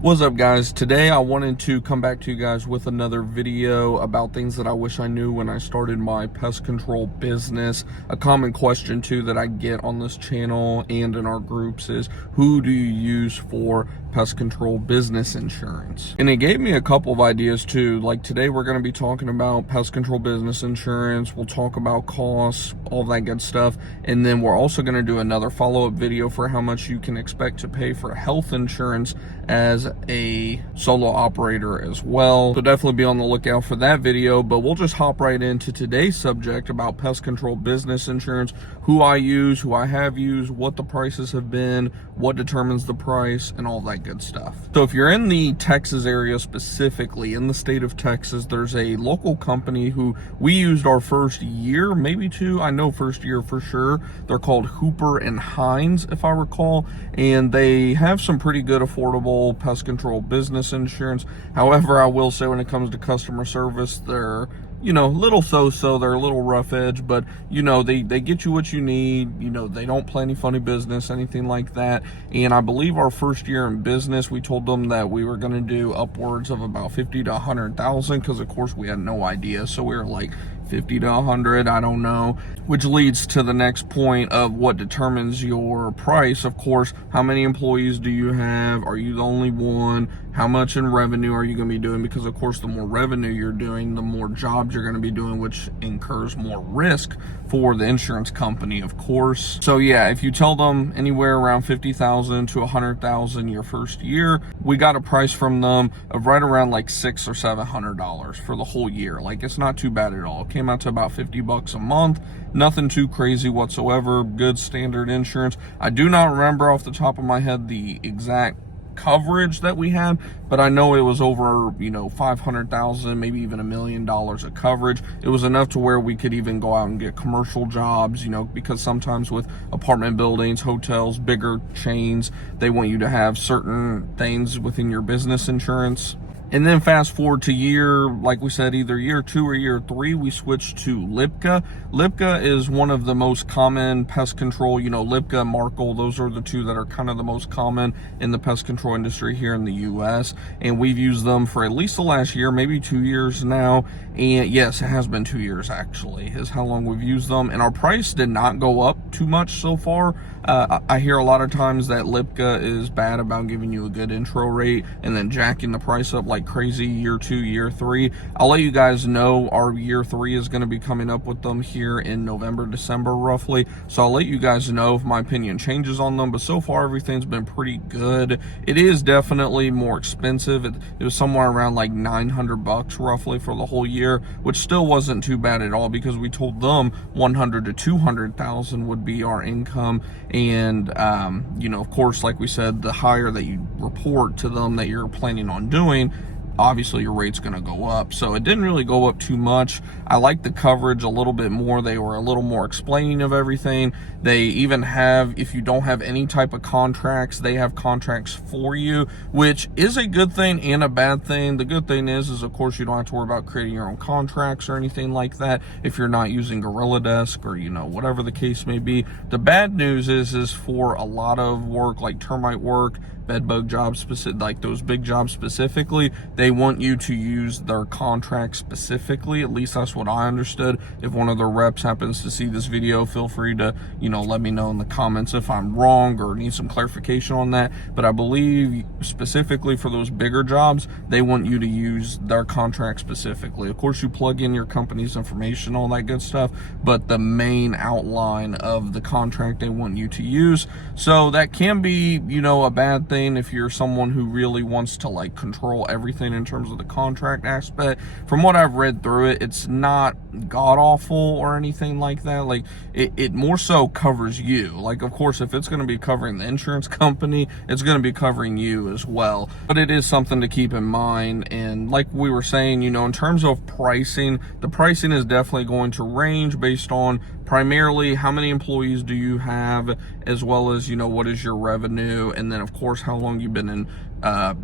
What's up, guys? Today I wanted to come back to you guys with another video about things that I wish I knew when I started my pest control business. A common question too that I get on this channel and in our groups is, who do you use for pest control business insurance? And it gave me a couple of ideas too. Like today we're going to be talking about pest control business insurance. We'll talk about costs, all that good stuff. And then we're also going to do another follow-up video for how much you can expect to pay for health insurance as a solo operator as well. So definitely be on the lookout for that video, but we'll just hop right into today's subject about pest control business insurance, who I use, who I have used, what the prices have been, what determines the price, and all that good stuff. So if you're in the Texas area, specifically in the state of Texas, there's a local company who we used our first year, maybe two, I know first year for sure. They're called Hooper and Hines, if I recall, and they have some pretty good affordable pest control business insurance. However, I will say when it comes to customer service, they're little so-so, they're a little rough edge, but they get you what you need. They don't play any funny business, anything like that. And I believe our first year in business, we told them that we were going to do upwards of about 50 to 100,000, because of course we had no idea. So we were like 50 to 100, I don't know, which leads to the next point of what determines your price. Of course, how many employees do you have? Are you the only one? How much in revenue are you going to be doing? Because of course, the more revenue you're doing, the more jobs you're going to be doing, which incurs more risk for the insurance company, of course. So yeah, if you tell them anywhere around 50,000 to 100,000 your first year, we got a price from them of right around like $600 or $700 for the whole year. Like, it's not too bad at all. It came out to about 50 bucks a month. Nothing too crazy whatsoever. Good standard insurance. I do not remember off the top of my head the exact coverage that we had, but I know it was over 500,000, maybe even $1 million of coverage. It was enough to where we could even go out and get commercial jobs, because sometimes with apartment buildings, hotels, bigger chains, they want you to have certain things within your business insurance. And then fast forward to year, like we said, either year 2 or year 3, we switched to Lipka. Lipka is one of the most common pest control, Lipka, Markle, those are the two that are kind of the most common in the pest control industry here in the US. And we've used them for at least the last year, maybe 2 years now. And yes, it has been 2 years actually, is how long we've used them. And our price did not go up too much so far. I hear a lot of times that Lipka is bad about giving you a good intro rate and then jacking the price up like crazy year 2, year 3. I'll let you guys know our year 3 is going to be coming up with them here in November, December roughly. So I'll let you guys know if my opinion changes on them, but so far everything's been pretty good. It is definitely more expensive. It was somewhere around like 900 bucks roughly for the whole year, which still wasn't too bad at all, because we told them 100 to 200,000 would be our income. And of course, like we said, the higher that you report to them that you're planning on doing, obviously your rate's going to go up. So it didn't really go up too much. I like the coverage a little bit more. They were a little more explaining of everything. They even have, if you don't have any type of contracts, they have contracts for you, which is a good thing and a bad thing. The good thing is of course you don't have to worry about creating your own contracts or anything like that if you're not using Gorilla Desk or whatever the case may be. The bad news is for a lot of work, like termite work, bedbug jobs, specific, like those big jobs specifically, they want you to use their contract specifically. At least that's what I understood. If one of their reps happens to see this video, feel free to let me know in the comments if I'm wrong or need some clarification on that. But I believe specifically for those bigger jobs, they want you to use their contract specifically. Of course, you plug in your company's information, all that good stuff, but the main outline of the contract they want you to use. So that can be a bad thing if you're someone who really wants to like control everything in terms of the contract aspect. From what I've read through it, it's not god awful or anything like that. Like it more so covers you. Like, of course, if it's going to be covering the insurance company, it's going to be covering you as well. But it is something to keep in mind. And like we were saying, in terms of pricing, the pricing is definitely going to range based on primarily how many employees do you have, as well as what is your revenue, and then of course how long you've been in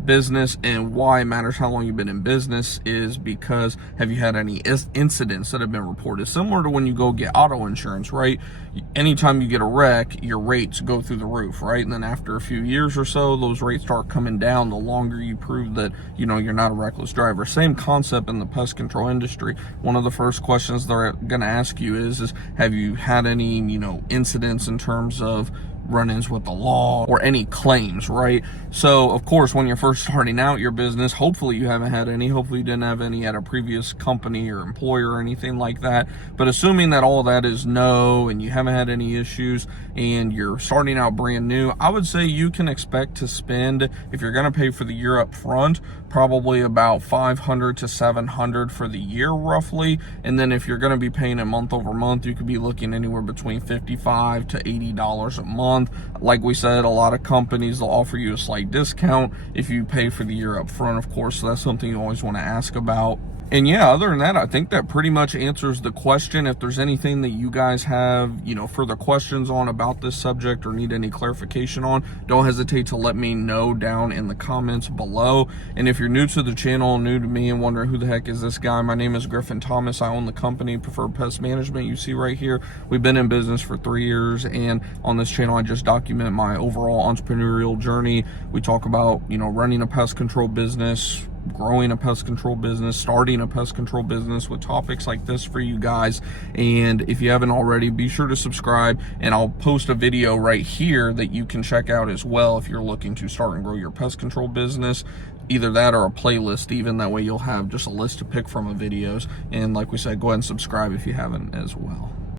business. And why it matters how long you've been in business is because have you had any incidents that have been reported? Similar to when you go get auto insurance, right? Anytime you get a wreck, your rates go through the roof, right? And then after a few years or so, those rates start coming down the longer you prove that, you know, you're not a reckless driver. Same concept in the pest control industry. One of the first questions they're going to ask you is have you had any, you know, incidents in terms of run-ins with the law or any claims, right? So of course, when you're first starting out your business, hopefully you haven't had any, hopefully you didn't have any at a previous company or employer or anything like that. But assuming that all that is no, and you haven't had any issues, and you're starting out brand new, I would say you can expect to spend, if you're going to pay for the year up front, probably about $500 to $700 for the year roughly. And then if you're going to be paying it month over month, you could be looking anywhere between $55 to $80 a month. Like we said, a lot of companies will offer you a slight discount if you pay for the year up front, of course. So that's something you always want to ask about. And yeah, other than that, I think that pretty much answers the question. If there's anything that you guys have, you know, further questions on about this subject or need any clarification on, don't hesitate to let me know down in the comments below. And if you're new to the channel, new to me, and wondering who the heck is this guy, my name is Griffin Thomas. I own the company Preferred Pest Management you see right here. We've been in business for 3 years, and on this channel I just document my overall entrepreneurial journey. We talk about, you know, running a pest control business, growing a pest control business, starting a pest control business, with topics like this for you guys. And if you haven't already, be sure to subscribe, and I'll post a video right here that you can check out as well if you're looking to start and grow your pest control business. Either that or a playlist, even that way you'll have just a list to pick from of videos. And like we said, go ahead and subscribe if you haven't as well.